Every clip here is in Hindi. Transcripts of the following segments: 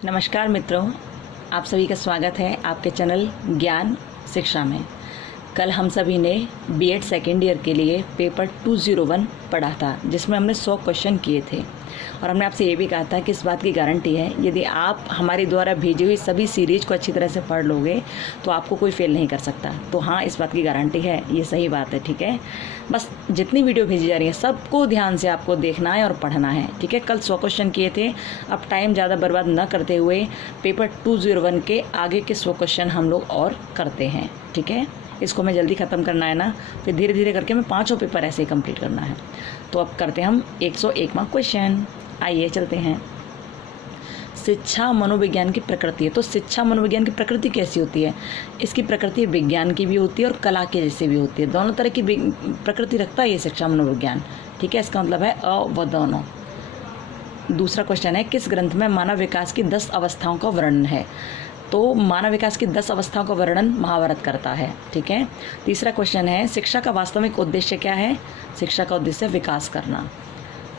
नमस्कार मित्रों, आप सभी का स्वागत है आपके चैनल ज्ञान शिक्षा में। कल हम सभी ने बीएड सेकेंड ईयर के लिए पेपर 201 पढ़ा था, जिसमें हमने 100 क्वेश्चन किए थे और हमने आपसे ये भी कहा था कि इस बात की गारंटी है यदि आप हमारे द्वारा भेजी हुई सभी सीरीज को अच्छी तरह से पढ़ लोगे तो आपको कोई फेल नहीं कर सकता। तो हाँ, इस बात की गारंटी है, ये सही बात है, ठीक है। बस जितनी वीडियो भेजी जा रही है सबको ध्यान से आपको देखना है और पढ़ना है, ठीक है। कल 100 क्वेश्चन किए थे, अब टाइम ज़्यादा बर्बाद न करते हुए पेपर 201 के आगे के 100 क्वेश्चन हम लोग और करते हैं, ठीक है। इसको मैं जल्दी ख़त्म करना है ना, फिर धीरे धीरे करके मैं 5 पेपर ऐसे ही कंप्लीट करना है। तो अब करते हैं हम 101वां क्वेश्चन। आइए चलते हैं। शिक्षा मनोविज्ञान की प्रकृति है। तो शिक्षा मनोविज्ञान की प्रकृति कैसी होती है? इसकी प्रकृति विज्ञान की भी होती है और कला के जैसे भी होती है। दोनों तरह की प्रकृति रखता है ये शिक्षा मनोविज्ञान, ठीक है। इसका मतलब है अ व दोनों। दूसरा क्वेश्चन है, किस ग्रंथ में मानव विकास की 10 अवस्थाओं का वर्णन है? तो मानव विकास की 10 अवस्थाओं का वर्णन महाभारत करता है, ठीक है। तीसरा क्वेश्चन है, शिक्षा का वास्तविक उद्देश्य क्या है? शिक्षा का उद्देश्य विकास करना।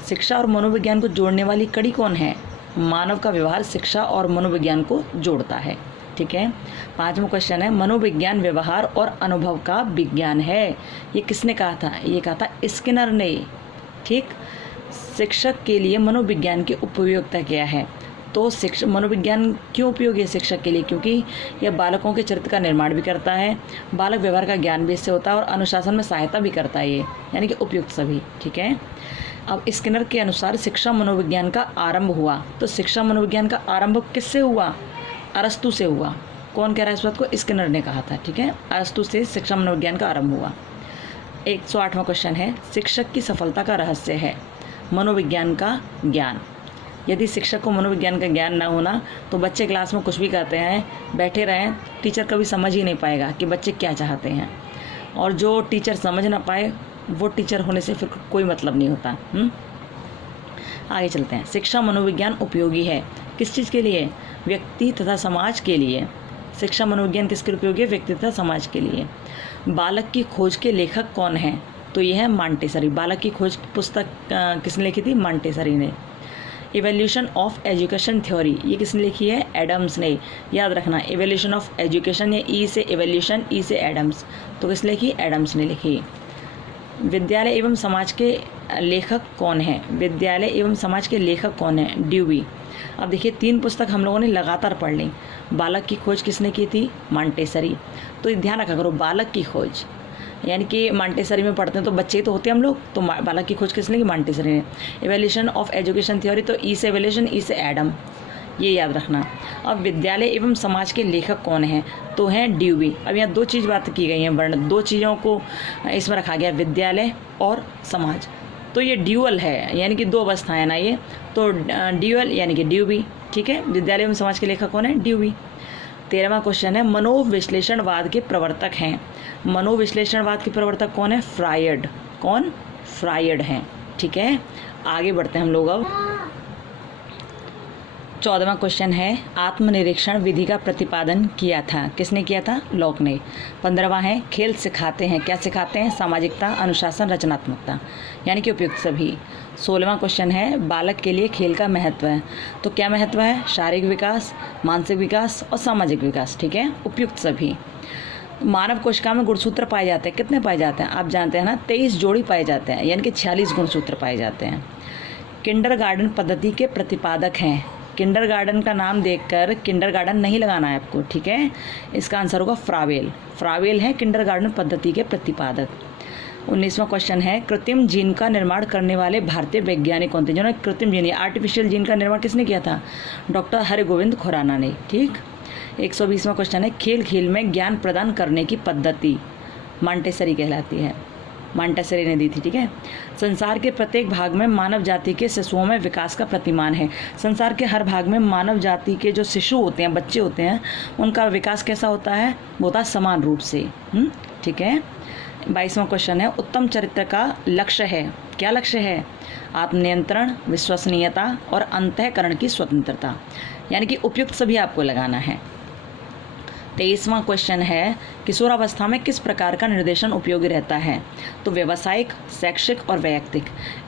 शिक्षा और मनोविज्ञान को जोड़ने वाली कड़ी कौन है? मानव का व्यवहार शिक्षा और मनोविज्ञान को जोड़ता है, ठीक है। 5वां क्वेश्चन है, मनोविज्ञान व्यवहार और अनुभव का विज्ञान है। ये किसने कहा था? ये कहा था स्किनर ने, ठीक। शिक्षक के लिए मनोविज्ञान की उपयोगिता क्या है? तो मनोविज्ञान क्यों उपयोगी है शिक्षक के लिए? क्योंकि यह बालकों के चरित्र का निर्माण भी करता है, बालक व्यवहार का ज्ञान भी इससे होता है और अनुशासन में सहायता भी करता है ये, यानी कि उपयुक्त सभी, ठीक है। अब स्किनर के अनुसार शिक्षा मनोविज्ञान का आरंभ हुआ। तो शिक्षा मनोविज्ञान का आरंभ किससे हुआ? अरस्तु से हुआ। कौन कह रहा है इस बात को? स्किनर ने कहा था, ठीक है। अरस्तु से शिक्षा मनोविज्ञान का आरंभ हुआ। 108वां क्वेश्चन है, शिक्षक की सफलता का रहस्य है मनोविज्ञान का ज्ञान। यदि शिक्षक को मनोविज्ञान का ज्ञान ना होना तो बच्चे क्लास में कुछ भी कहते हैं, बैठे रहें, टीचर कभी समझ ही नहीं पाएगा कि बच्चे क्या चाहते हैं। और जो टीचर समझ ना पाए वो टीचर होने से फिर कोई मतलब नहीं होता। आगे चलते हैं। शिक्षा मनोविज्ञान उपयोगी है किस चीज़ के लिए? व्यक्ति तथा समाज के लिए। शिक्षा मनोविज्ञान किसके लिए उपयोगी है? व्यक्ति तथा समाज के लिए। बालक की खोज के लेखक कौन हैं? तो ये है मॉन्टेसरी। बालक की खोज पुस्तक किसने लिखी थी? मॉन्टेसरी ने। इवोल्यूशन ऑफ एजुकेशन थ्योरी, ये किसने लिखी है? एडम्स ने। याद रखना, इवोल्यूशन ऑफ एजुकेशन, ये ई से इवोल्यूशन, ई से एडम्स, तो किसने लिखी? एडम्स ने लिखी। विद्यालय एवं समाज के लेखक कौन है? विद्यालय एवं समाज के लेखक कौन है? ड्यूवी। अब देखिए, 3 पुस्तक हम लोगों ने लगातार पढ़ ली। बालक की खोज किसने की थी? मॉन्टेसरी। तो ध्यान रखा करो, बालक की खोज, यानी कि मॉन्टेसरी में पढ़ते हैं तो बच्चे ही तो होते हैं हम लोग, तो बालक की खोज किसने की? मॉन्टेसरी ने। इवोल्यूशन ऑफ एजुकेशन थ्योरी, तो ई से इवोल्यूशन, ई से एडम, ये याद रखना। अब विद्यालय एवं समाज के लेखक कौन हैं? तो हैं ड्यूवी। अब यहाँ 2 चीज़ बात की गई हैं, वर्ण 2 चीज़ों को इसमें रखा गया, विद्यालय और समाज। तो ये ड्यूअल है, यानी कि 2 अवस्थाएं ना ये, तो ड्यूअल यानी कि ड्यूवी, ठीक है। विद्यालय एवं समाज के लेखक कौन है? ड्यूवी। 13वां क्वेश्चन है, मनोविश्लेषणवाद के प्रवर्तक हैं। मनोविश्लेषणवाद के प्रवर्तक कौन है? फ्रायड। कौन? फ्रायड हैं, ठीक है। आगे बढ़ते हैं हम लोग। अब 14वां क्वेश्चन है, आत्मनिरीक्षण विधि का प्रतिपादन किया था। किसने किया था? लॉक ने। 15वां है, खेल सिखाते हैं। क्या सिखाते हैं? सामाजिकता, अनुशासन, रचनात्मकता, यानी कि उपयुक्त सभी। 16वां क्वेश्चन है, बालक के लिए खेल का महत्व है। तो क्या महत्व है? शारीरिक विकास, मानसिक विकास और सामाजिक विकास, ठीक है, उपयुक्त सभी। मानव कोशिका में गुणसूत्र पाए जाते हैं। कितने पाए जाते हैं? आप जानते हैं ना, 23 जोड़ी पाए जाते हैं, यानी कि 46 गुणसूत्र पाए जाते हैं। किंडरगार्टन पद्धति के प्रतिपादक हैं। किंडरगार्टन का नाम देखकर किंडरगार्टन नहीं लगाना है आपको, ठीक है। इसका आंसर होगा फ्रावेल। फ्रावेल है किंडरगार्टन पद्धति के प्रतिपादक। 19वां क्वेश्चन है, कृत्रिम जीन का निर्माण करने वाले भारतीय वैज्ञानिक कौन थे? जिन्होंने कृत्रिम जीन, आर्टिफिशियल जीन का निर्माण किसने किया था? डॉक्टर हरगोविंद खुराना ने, ठीक। 120वां क्वेश्चन है, खेल खेल में ज्ञान प्रदान करने की पद्धति मॉन्टेसरी कहलाती है। मॉन्टेसरी ने दी थी, ठीक है। संसार के प्रत्येक भाग में मानव जाति के शिशुओं में विकास का प्रतिमान है। संसार के हर भाग में मानव जाति के जो शिशु होते हैं, बच्चे होते हैं, उनका विकास कैसा होता है? वो होता है समान रूप से, ठीक है। 22वां क्वेश्चन है, उत्तम चरित्र का लक्ष्य है। क्या लक्ष्य है? आत्मनियंत्रण, विश्वसनीयता और अंतःकरण की स्वतंत्रता, यानी कि उपयुक्त सभी आपको लगाना है। 23वां क्वेश्चन है किशोरावस्था में किस प्रकार का निर्देशन उपयोगी रहता है? तो व्यावसायिक, शैक्षिक और वैयक्तिक,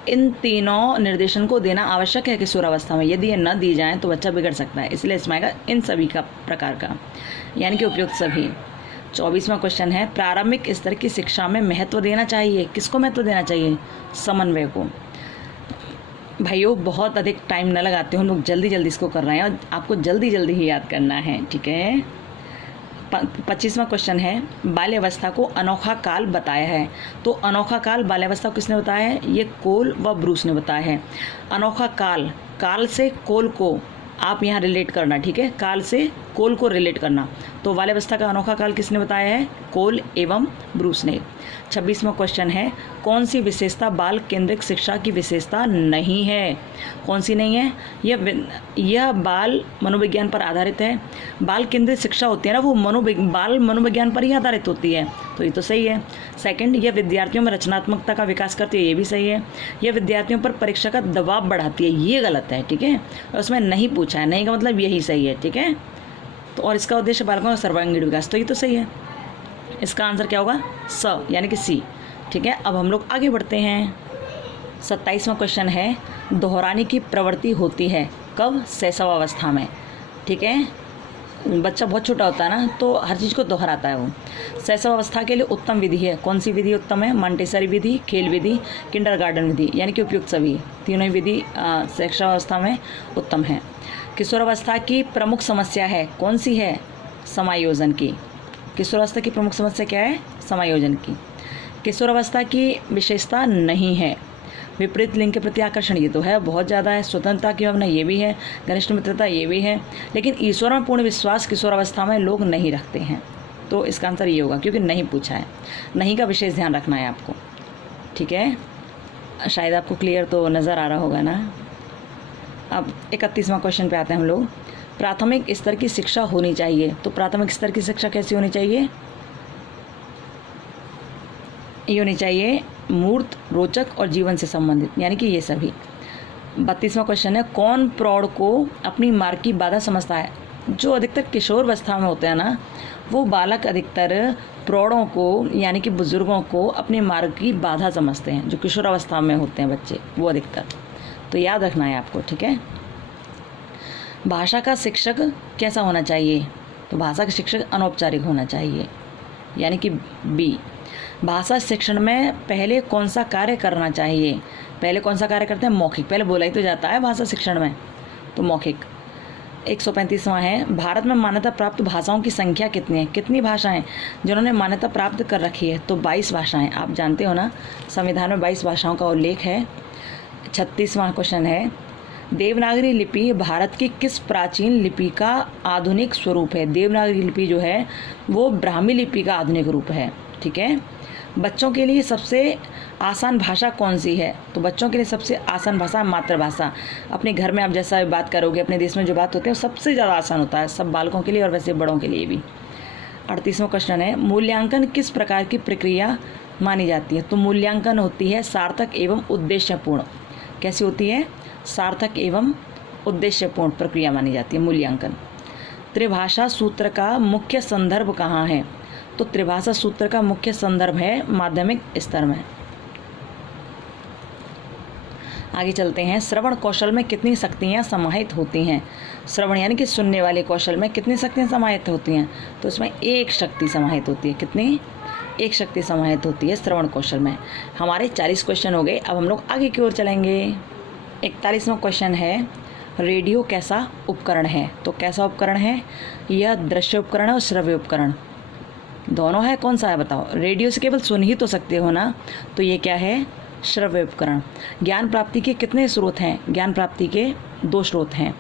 इन तीनों निर्देशन को देना आवश्यक है किशोरावस्था में। यदि ये न दी जाए तो बच्चा बिगड़ सकता है, इसलिए इसमें आएगा इन सभी का प्रकार का, यानी कि उपयुक्त सभी। 24वां क्वेश्चन है प्रारंभिक स्तर की शिक्षा में महत्व देना चाहिए। किसको महत्व देना चाहिए? समन्वय को। भाइयों बहुत अधिक टाइम न लगाते हो, हम लोग जल्दी जल्दी इसको कर रहे हैं और आपको जल्दी जल्दी ही याद करना है, ठीक है। 25वां क्वेश्चन है बाल्यावस्था को अनोखा काल बताया है। तो अनोखा काल बाल्यावस्था को किसने बताया है? ये कोल व ब्रूस ने बताया है। अनोखा काल, काल से कोल को आप यहाँ रिलेट करना, ठीक है, काल से कोल को रिलेट करना। तो बाल्यावस्था का अनोखा काल किसने बताया है? कोल एवं ब्रूस ने। 26वां क्वेश्चन है कौन सी विशेषता बाल केंद्रित शिक्षा की विशेषता नहीं है? कौन सी नहीं है? यह बाल मनोविज्ञान पर आधारित है। बाल केंद्रित शिक्षा होती है ना, वो बाल मनोविज्ञान पर ही आधारित होती है, तो ये तो सही है। सेकंड, यह विद्यार्थियों में रचनात्मकता का विकास करती है, ये भी सही है। यह विद्यार्थियों पर परीक्षा का दबाव बढ़ाती है, ये गलत है, ठीक है, और उसमें नहीं पूछा है, नहीं का मतलब यही सही है, ठीक है। तो और इसका उद्देश्य बालकों का सर्वांगीण विकास, तो ये तो सही है। इसका आंसर क्या होगा? स, यानी कि सी, ठीक है। अब हम लोग आगे बढ़ते हैं। 27वां क्वेश्चन है दोहराने की प्रवृत्ति होती है कब? शैशवावस्था में, ठीक है। बच्चा बहुत छोटा होता है ना, तो हर चीज़ को दोहराता है वो। शैशवावस्था के लिए उत्तम विधि है, कौन सी विधि उत्तम है? मॉन्टेसरी विधि, खेल विधि, किंडरगार्टन विधि, यानी कि उपयुक्त सभी, तीनों ही विधि शैशवावस्था में उत्तम है। किशोरावस्था की प्रमुख समस्या है, कौन सी है? समायोजन की। किशोरावस्था की प्रमुख समस्या क्या है? समायोजन की। किशोरावस्था की विशेषता नहीं है विपरीत लिंग के प्रति आकर्षण, ये तो है, बहुत ज़्यादा है। स्वतंत्रता की भावना, ये भी है। घनिष्ठ मित्रता, ये भी है। लेकिन ईश्वर में पूर्ण विश्वास किशोरावस्था में लोग नहीं रखते हैं, तो इसका आंसर ये होगा, क्योंकि नहीं पूछा है। नहीं का विशेष ध्यान रखना है आपको, ठीक है। शायद आपको क्लियर तो नज़र आ रहा होगा ना। अब 31वां क्वेश्चन पे आते हैं हम लोग। प्राथमिक स्तर की शिक्षा होनी चाहिए, तो प्राथमिक स्तर की शिक्षा कैसी होनी चाहिए? ये होनी चाहिए मूर्त, रोचक और जीवन से संबंधित, यानी कि ये सभी। 32वां क्वेश्चन है कौन प्रौढ़ को अपनी मार्ग की बाधा समझता है? जो अधिकतर किशोरावस्था में होते हैं ना, वो बालक अधिकतर प्रौढ़ों को, यानी कि बुजुर्गों को अपने मार्ग की बाधा समझते हैं। जो किशोरावस्था में होते हैं बच्चे, वो अधिकतर, तो याद रखना है आपको, ठीक है। भाषा का शिक्षक कैसा होना चाहिए? तो भाषा का शिक्षक अनौपचारिक होना चाहिए, यानी कि बी। भाषा शिक्षण में पहले कौन सा कार्य करना चाहिए? पहले कौन सा कार्य करते हैं? मौखिक, पहले बोला ही तो जाता है भाषा शिक्षण में, तो मौखिक। 135वां है भारत में मान्यता प्राप्त भाषाओं की संख्या कितनी है? कितनी भाषाएं जिन्होंने मान्यता प्राप्त कर रखी है? तो 22 भाषाएं। आप जानते हो ना, संविधान में 22 भाषाओं का उल्लेख है। 36वां क्वेश्चन है देवनागरी लिपि भारत की किस प्राचीन लिपि का आधुनिक स्वरूप है? देवनागरी लिपि जो है वो ब्राह्मी लिपि का आधुनिक रूप है, ठीक है। बच्चों के लिए सबसे आसान भाषा कौन सी है? तो बच्चों के लिए सबसे आसान भाषा मातृभाषा। अपने घर में आप जैसा बात करोगे, अपने देश में जो बात होती है वो सबसे ज़्यादा आसान होता है, सब बालकों के लिए और वैसे बड़ों के लिए भी। 38वां क्वेश्चन है मूल्यांकन किस प्रकार की प्रक्रिया मानी जाती है? तो मूल्यांकन होती है सार्थक एवं उद्देश्यपूर्ण। कैसी होती है? सार्थक एवं उद्देश्यपूर्ण प्रक्रिया मानी जाती है मूल्यांकन। त्रिभाषा सूत्र का मुख्य संदर्भ कहाँ है? तो त्रिभाषा सूत्र का मुख्य संदर्भ है माध्यमिक स्तर में। आगे चलते हैं। श्रवण कौशल में कितनी शक्तियाँ समाहित होती हैं? श्रवण यानी कि सुनने वाले कौशल में कितनी शक्तियाँ समाहित होती हैं? तो इसमें एक शक्ति समाहित होती है। कितनी? एक शक्ति समाहित होती है श्रवण कौशल में। हमारे 40 क्वेश्चन हो गए, अब हम लोग आगे की ओर चलेंगे। 41वां क्वेश्चन है रेडियो कैसा उपकरण है? तो कैसा उपकरण है? यह दृश्य उपकरण है और श्रव्य उपकरण दोनों है। कौन सा है बताओ? रेडियो से केवल सुन ही तो सकते हो ना, तो ये क्या है? श्रव्य उपकरण। ज्ञान प्राप्ति के कितने स्रोत हैं? ज्ञान प्राप्ति के 2 स्रोत हैं।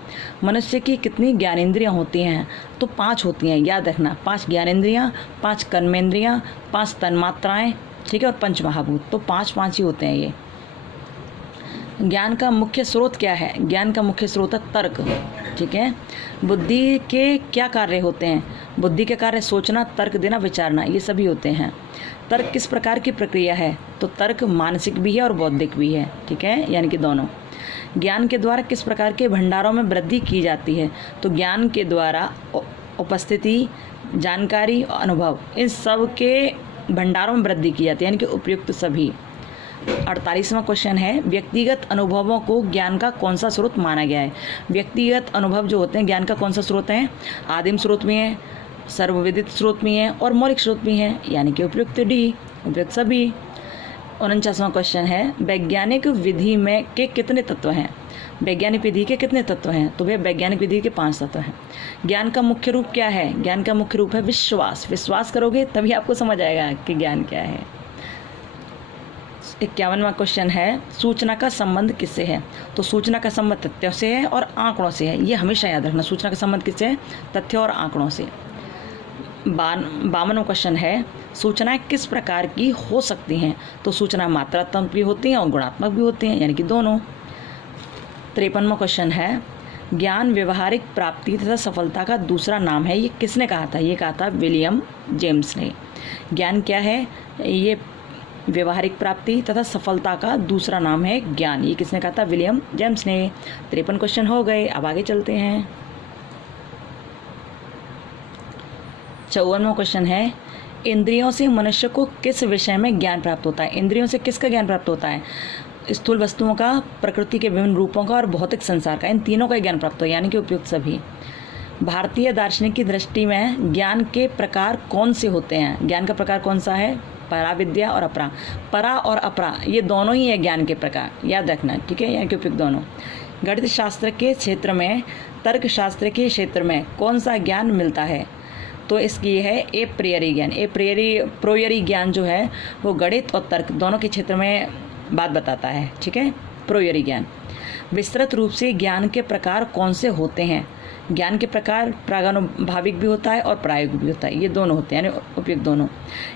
मनुष्य की कितनी ज्ञानेंद्रियां होती हैं? तो 5 होती हैं, याद रखना। 5 ज्ञानेंद्रियां, 5 कर्मेंद्रियां, 5 तन्मात्राएं, ठीक है, और 5 महाभूत। तो 5 ही होते हैं ये। ज्ञान का मुख्य स्रोत क्या है? ज्ञान का मुख्य स्रोत है तर्क, ठीक है। बुद्धि के क्या कार्य होते हैं? बुद्धि के कार्य सोचना, तर्क देना, विचारना, ये सभी होते हैं। तर्क किस प्रकार की प्रक्रिया है? तो तर्क मानसिक भी है और बौद्धिक भी है, ठीक है, यानी कि दोनों। ज्ञान के द्वारा किस प्रकार के भंडारों में वृद्धि की जाती है? तो ज्ञान के द्वारा उपस्थिति, जानकारी, अनुभव, इन सब के भंडारों में वृद्धि की जाती है, यानी कि उपयुक्त सभी। 48वां क्वेश्चन है, व्यक्तिगत अनुभवों को ज्ञान का कौन सा स्रोत माना गया है? व्यक्तिगत अनुभव जो होते हैं ज्ञान का कौन सा स्रोत है? आदिम स्रोत भी है, सर्वविदित स्रोत भी है और मौलिक स्रोत भी है, यानी कि उपयुक्त डी, उपयुक्त सभी। 49वां क्वेश्चन है, वैज्ञानिक विधि में के कितने तत्व हैं? वैज्ञानिक विधि के कितने तत्व हैं? तो भैया वैज्ञानिक विधि के 5 तत्व हैं। ज्ञान का मुख्य रूप क्या है? ज्ञान का मुख्य रूप है विश्वास। विश्वास करोगे तभी आपको समझ आएगा कि ज्ञान क्या है। 51वां क्वेश्चन है, सूचना का संबंध किससे है? तो सूचना का संबंध तथ्यों से है और आंकड़ों से है, ये हमेशा याद रखना। सूचना का संबंध किससे है? तथ्यों और आंकड़ों से। 52वां क्वेश्चन है, सूचनाएं किस प्रकार की हो सकती हैं? तो सूचना मात्रात्मक भी होती हैं और गुणात्मक भी होती हैं, यानी कि दोनों। 53वां क्वेश्चन है, ज्ञान व्यवहारिक प्राप्ति तथा सफलता का दूसरा नाम है, ये किसने कहा था? ये कहा था विलियम जेम्स ने। ज्ञान क्या है? ये व्यवहारिक प्राप्ति तथा सफलता का दूसरा नाम है ज्ञान, ये किसने कहा था? विलियम जेम्स ने। 53 क्वेश्चन हो गए, अब आगे चलते हैं। 54वां क्वेश्चन है, इंद्रियों से मनुष्य को किस विषय में ज्ञान प्राप्त होता है? इंद्रियों से किसका ज्ञान प्राप्त होता है? स्थूल वस्तुओं का, प्रकृति के विभिन्न रूपों का और भौतिक संसार का, इन तीनों का ज्ञान प्राप्त हो, यानी कि उपयुक्त सभी। भारतीय दार्शनिक की दृष्टि में ज्ञान के प्रकार कौन से होते हैं? ज्ञान का प्रकार कौन सा है? परा विद्या और अपरा। परा और अपरा ये दोनों ही है ज्ञान के प्रकार, याद रखना, ठीक है, यानी कि उपयुक्त दोनों। गणित शास्त्र के क्षेत्र में, तर्क शास्त्र के क्षेत्र में कौन सा ज्ञान मिलता है? तो इसकी है ए प्रियरी ज्ञान। प्रोयरी ज्ञान जो है वो गणित और तर्क दोनों के क्षेत्र में बात बताता है, ठीक है, प्रोयरी ज्ञान। विस्तृत रूप से ज्ञान के प्रकार कौन से होते हैं? ज्ञान के प्रकार प्रागनुभाविक भी होता है और प्रायोगिक भी होता है, ये दोनों होते हैं, यानी उपयुक्त दोनों।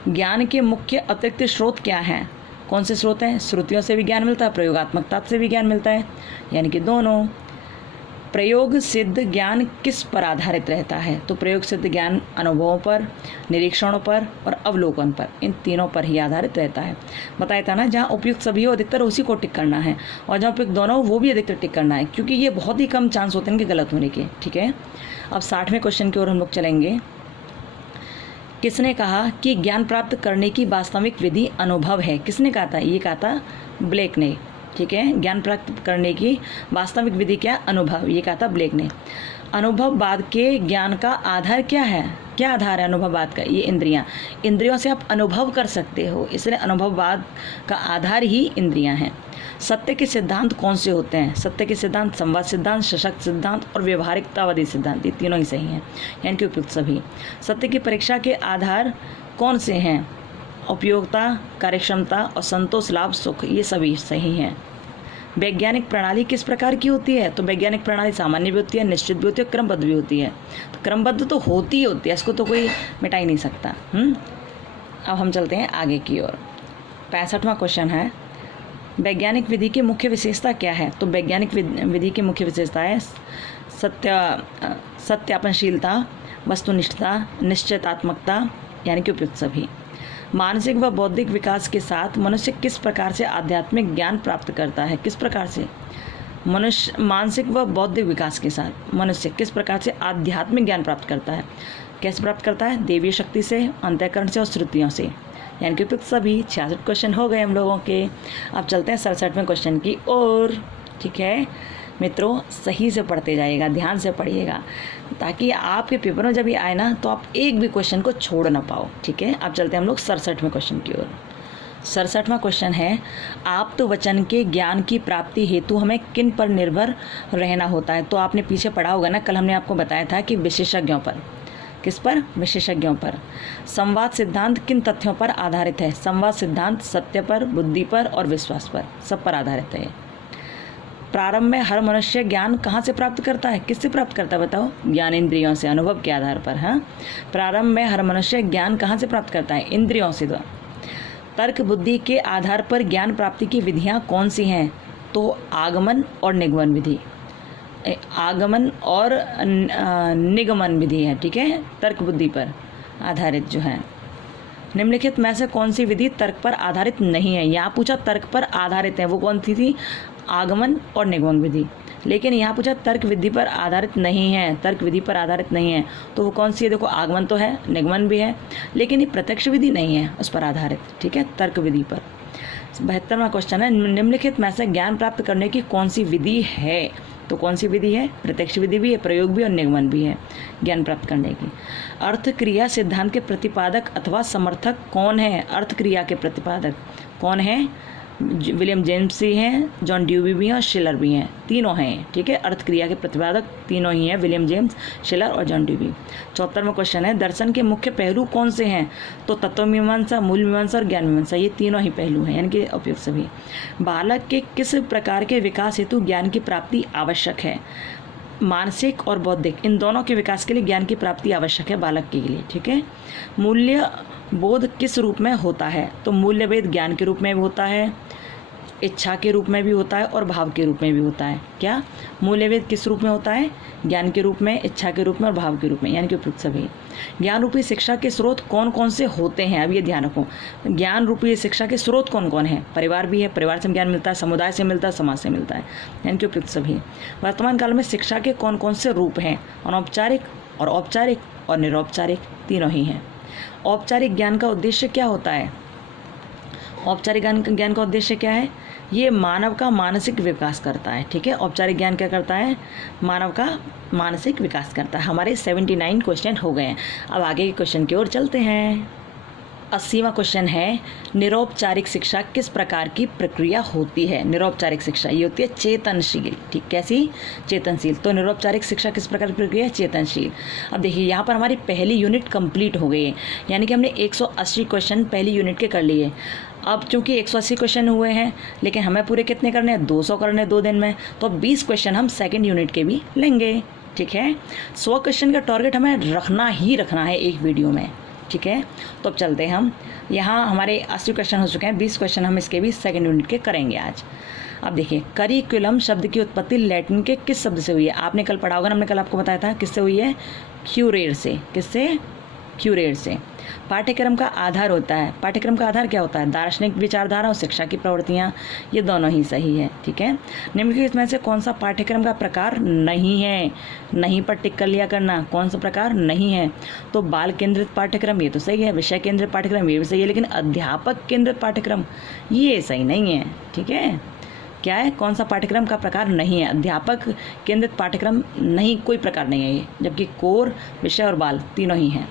ज्ञान के मुख्य अतिरिक्त स्रोत क्या हैं? कौन से स्रोत हैं? श्रुतियों से भी ज्ञान मिलता है, प्रयोगात्मकता से भी ज्ञान मिलता है, यानी कि दोनों। प्रयोग सिद्ध ज्ञान किस पर आधारित रहता है? तो प्रयोग सिद्ध ज्ञान अनुभवों पर, निरीक्षणों पर और अवलोकन पर, इन तीनों पर ही आधारित रहता है। बताया था ना, जहाँ उपयुक्त सभी हो अधिकतर उसी को टिक करना है, और जहाँ उपयुक्त दोनों वो भी अधिकतर टिक करना है, क्योंकि ये बहुत ही कम चांस होते हैं कि गलत होने के, ठीक है। अब 60वें क्वेश्चन की ओर हम लोग चलेंगे। किसने कहा कि ज्ञान प्राप्त करने की वास्तविक विधि अनुभव है? किसने कहा था? ये कहा था ब्लेक ने, ठीक है। ज्ञान प्राप्त करने की वास्तविक विधि क्या? अनुभव, ये कहा था ब्लेक ने। अनुभववाद के ज्ञान का आधार क्या है? क्या आधार है अनुभववाद का? ये इंद्रियां। इंद्रियों से आप अनुभव कर सकते हो, इसलिए अनुभववाद का आधार ही इंद्रियां हैं। सत्य के सिद्धांत कौन से होते हैं? सत्य के सिद्धांत संवाद सिद्धांत, सशक्त सिद्धांत और व्यवहारिकतावादी सिद्धांत, ये तीनों ही सही हैं, यानी कि उपयुक्त सभी। सत्य की परीक्षा के आधार कौन से हैं? उपयोगिता, कार्यक्षमता और संतोष, लाभ, सुख, ये सभी सही हैं। वैज्ञानिक प्रणाली किस प्रकार की होती है? तो वैज्ञानिक प्रणाली सामान्य भी होती है, निश्चित भी होती है, क्रमबद्ध भी होती है। तो क्रमबद्ध तो होती ही होती है, इसको तो कोई मिटा ही नहीं सकता। अब हम चलते हैं आगे की ओर। 65वां क्वेश्चन है, वैज्ञानिक विधि की मुख्य विशेषता क्या है? तो वैज्ञानिक विधि की मुख्य विशेषता है सत्यापनशीलता, वस्तुनिष्ठता, निश्चितात्मकता, यानी कि उपयुक्त सभी। मानसिक व बौद्धिक विकास के साथ मनुष्य किस प्रकार से आध्यात्मिक ज्ञान प्राप्त करता है? किस प्रकार से? मनुष्य मानसिक व बौद्धिक विकास के साथ मनुष्य किस प्रकार से आध्यात्मिक ज्ञान प्राप्त करता है? कैसे प्राप्त करता है? देवीय शक्ति से, अंतःकरण से और श्रुतियों से, यानी कि उपयुक्त सभी। 66 क्वेश्चन हो गए हम लोगों के। अब चलते हैं 67वें क्वेश्चन की ओर, ठीक है मित्रों। सही से पढ़ते जाइएगा, ध्यान से पढ़िएगा, ताकि आपके पेपर में जब ये आए ना तो आप एक भी क्वेश्चन को छोड़ ना पाओ, ठीक है। अब चलते हैं हम लोग 67वें क्वेश्चन की ओर। 67वां क्वेश्चन है, आप्त वचन के ज्ञान की प्राप्ति हेतु हमें किन पर निर्भर रहना होता है? तो आपने पीछे पढ़ा होगा ना, कल हमने आपको बताया था कि विशेषज्ञों पर। किस पर? विशेषज्ञों पर। संवाद सिद्धांत किन तथ्यों पर आधारित है? संवाद सिद्धांत सत्य पर, बुद्धि पर और विश्वास पर, सब पर आधारित है। प्रारंभ में हर मनुष्य ज्ञान कहाँ से प्राप्त करता है? किससे प्राप्त करता है बताओ? ज्ञान इंद्रियों से, अनुभव के आधार पर। हाँ, प्रारंभ में हर मनुष्य ज्ञान कहाँ से प्राप्त करता है? इंद्रियों से। तर्क बुद्धि के आधार पर ज्ञान प्राप्ति की विधियाँ कौन सी हैं? तो आगमन और निगमन विधि, आगमन और निगमन विधि है, ठीक है, तर्क बुद्धि पर आधारित जो है। निम्नलिखित में से कौन सी विधि तर्क पर आधारित नहीं है? यहाँ पूछा तर्क पर आधारित है, वो कौन सी थी? आगमन और निगमन विधि। लेकिन यहाँ पूछा तर्क विधि पर आधारित नहीं है, तर्क विधि पर आधारित नहीं है, तो वो कौन सी है? देखो आगमन तो है, निगमन भी है, लेकिन ये प्रत्यक्ष विधि नहीं है उस पर आधारित, ठीक है, तर्क विधि पर। 72वां क्वेश्चन है, निम्नलिखित में से ज्ञान प्राप्त करने की कौन सी विधि है? तो कौन सी विधि है? प्रत्यक्ष विधि भी है, प्रयोग भी और निगमन भी है ज्ञान प्राप्त करने की। अर्थ क्रिया सिद्धांत के प्रतिपादक अथवा समर्थक कौन है? अर्थ क्रिया के प्रतिपादक कौन है? विलियम जेम्स ही हैं, जॉन ड्यूवी भी हैं और शिलर भी हैं, तीनों हैं, ठीक है। अर्थ क्रिया के प्रतिपादक तीनों ही हैं, विलियम जेम्स, शिलर और जॉन ड्यूवी। 74वां क्वेश्चन है, दर्शन के मुख्य पहलू कौन से हैं? तो तत्व मीमांसा, मूल मीमांसा और ज्ञान मीमांसा, ये तीनों ही पहलू हैं, यानी कि उपयुक्त सभी। बालक के किस प्रकार के विकास हेतु ज्ञान की प्राप्ति आवश्यक है? मानसिक और बौद्धिक, इन दोनों के विकास के लिए ज्ञान की प्राप्ति आवश्यक है बालक के लिए, ठीक है। मूल्य बोध किस रूप में होता है? तो मूल्यभेद ज्ञान के रूप में भी होता है, इच्छा के रूप में भी होता है और भाव के रूप में भी होता है। क्या मूल्यभेद किस रूप में होता है? ज्ञान के रूप में, इच्छा के रूप में और भाव के रूप में, यानी कि उपयुक्त सभी। ज्ञान रूपी शिक्षा के स्रोत कौन कौन से होते हैं? अब ये ध्यान रखो, ज्ञान रूपी शिक्षा के स्रोत कौन कौन है? परिवार भी है, परिवार से ज्ञान मिलता है, समुदाय से मिलता है, समाज से मिलता है, यानी कि उपयुक्त सभी। वर्तमान काल में शिक्षा के कौन कौन से रूप हैं? अनौपचारिक और औपचारिक और निरौपचारिक, तीनों ही हैं। औपचारिक ज्ञान का उद्देश्य क्या होता है? औपचारिक ज्ञान का उद्देश्य क्या है? ये मानव का मानसिक विकास करता है, ठीक है। औपचारिक ज्ञान क्या करता है? मानव का मानसिक विकास करता है। हमारे 79 क्वेश्चन हो गए हैं। अब आगे के क्वेश्चन की ओर चलते हैं। 80वां क्वेश्चन है, निरौपचारिक शिक्षा किस प्रकार की प्रक्रिया होती है? निरौपचारिक शिक्षा ये होती है चेतनशील, ठीक, कैसी? चेतनशील। तो निरौपचारिक शिक्षा किस प्रकार की प्रक्रिया है? चेतनशील। अब देखिए यहाँ पर हमारी पहली यूनिट कंप्लीट हो गई है, यानी कि हमने 180 क्वेश्चन पहली यूनिट के कर लिए। अब चूंकि 180 क्वेश्चन हुए हैं, लेकिन हमें पूरे कितने करने हैं? 200 करने 2 दिन में, तो 20 क्वेश्चन हम सेकेंड यूनिट के भी लेंगे, ठीक है। 100 क्वेश्चन का टारगेट हमें रखना ही रखना है एक वीडियो में, ठीक है। तो अब चलते हैं हम, यहाँ हमारे 80 क्वेश्चन हो चुके हैं, 20 क्वेश्चन हम इसके भी सेकेंड यूनिट के करेंगे आज। अब देखिए, करिकुलम शब्द की उत्पत्ति लैटिन के किस शब्द से हुई है? आपने कल पढ़ा होगा, हमने कल आपको बताया था किससे हुई है? क्यूरेर से। किससे? क्यूरेर से। पाठ्यक्रम का आधार होता है, पाठ्यक्रम का आधार क्या होता है? दार्शनिक विचारधारा और शिक्षा की प्रवृत्तियाँ, ये दोनों ही सही है, ठीक है। निम्नलिखित में से कौन सा पाठ्यक्रम का प्रकार नहीं है? नहीं पर टिक कर लिया करना, कौन सा प्रकार नहीं है? तो बाल केंद्रित पाठ्यक्रम, ये तो सही है। विषय केंद्रित पाठ्यक्रम, ये भी सही है, लेकिन अध्यापक केंद्रित पाठ्यक्रम ये सही नहीं है, ठीक है। क्या है? कौन सा पाठ्यक्रम का प्रकार नहीं है? अध्यापक केंद्रित पाठ्यक्रम नहीं, कोई प्रकार नहीं है ये, जबकि कोर, विषय और बाल तीनों ही हैं।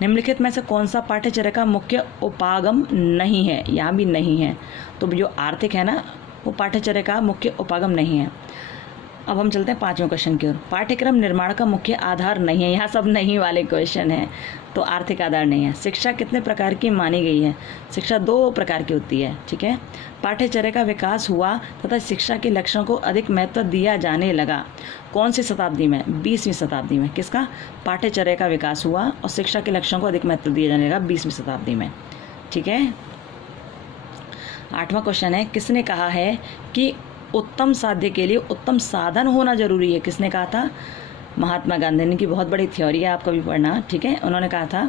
निम्नलिखित में से कौन सा पाठ्यचर्या का मुख्य उपागम नहीं है? यहाँ भी नहीं है। तो जो आर्थिक है ना, वो पाठ्यचर्या का मुख्य उपागम नहीं है। अब हम चलते हैं 5वें क्वेश्चन की ओर। पाठ्यक्रम निर्माण का मुख्य आधार नहीं है, यहाँ सब नहीं वाले क्वेश्चन हैं, तो आर्थिक आधार नहीं है। शिक्षा कितने प्रकार की मानी गई है? शिक्षा 2 प्रकार की होती है, ठीक है। पाठ्यचर्या का विकास हुआ तथा शिक्षा के लक्ष्यों को अधिक महत्व दिया जाने लगा। कौन सी शताब्दी में? 20वीं शताब्दी में। किसका? पाठ्यचर्या का विकास हुआ और शिक्षा के लक्ष्यों को अधिक महत्व दिया जाने लगा 20वीं शताब्दी में, ठीक है। 8वां क्वेश्चन है, किसने कहा है कि उत्तम साध्य के लिए उत्तम साधन होना जरूरी है? किसने कहा था? महात्मा गांधी, की बहुत बड़ी थ्योरी है, आप कभी पढ़ना, ठीक है। उन्होंने कहा था